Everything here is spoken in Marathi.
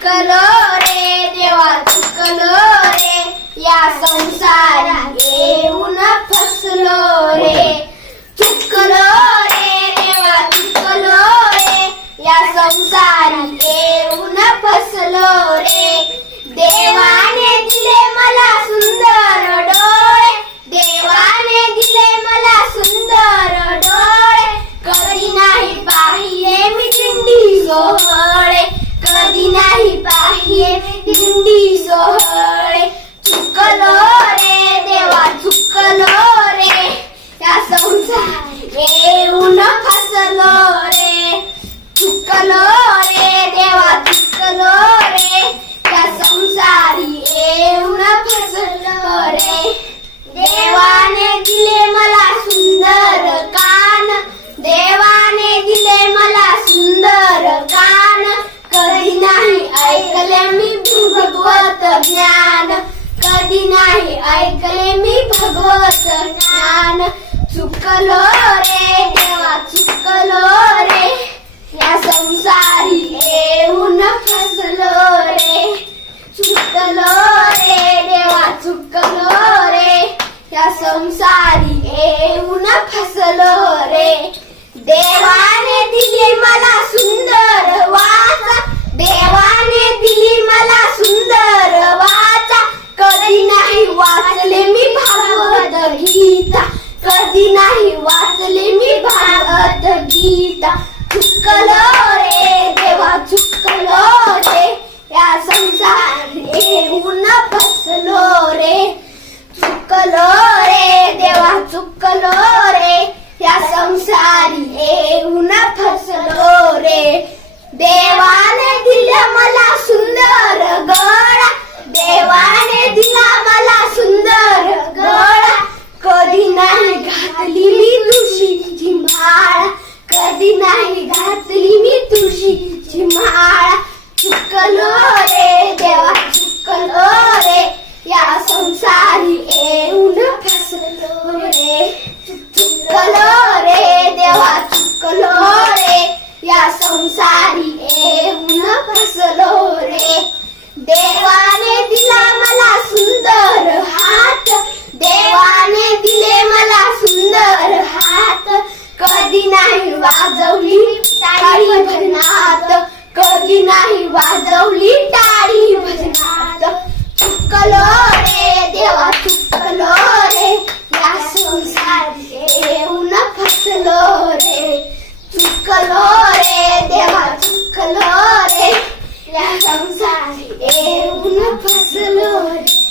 चुकलो रे देवा चुकलो रे. या संसारात येऊन फसलो रे. चुकलो रे देवा चुकलो रे. या संसारात येऊन फसलो रे. देवाने दिले मला सुंदर डोळे. देवाने दिले मला सुंदर डोळे. कधी नाही पाहिले मी दिंडी सोहळे कधी नाही पाहिले मी दिंडी सोहळे चुकलो रे देवा चुकलो रे या संसार येऊन फसलो रे चुकलो रे देवा चुकलो ऐकले मी भगवत ज्ञान. चुकलो रे देवा चुकलो रे. या संसारी येऊन फसलो रे. चुकलो रे देवा चुकलो रे. या संसारी येऊन फसलो रे. देवाने नाही वाचले मी भागवत गीता. चुकलो रे देवा चुकलो रे. या संसार येऊन फसलो रे. चुकलो रे देवा चुकलो रे. या संसारी येऊन फसलो रे. देवाने दिलं मला सुंदर गळा देवाने दिला मला सुंदर गळा कधी नाही घातली मी तुझी माळ कधी नाही घातली मी तुझी वाजवली टाळी भजनात. कधी नाही वाजवली टाळी भजनात. चुकलो रे देवा चुकलो रे. या संसारी येऊन फसलो रे. चुकलो रे देवा चुकलो रे. या संसारी येऊन फसलो रे.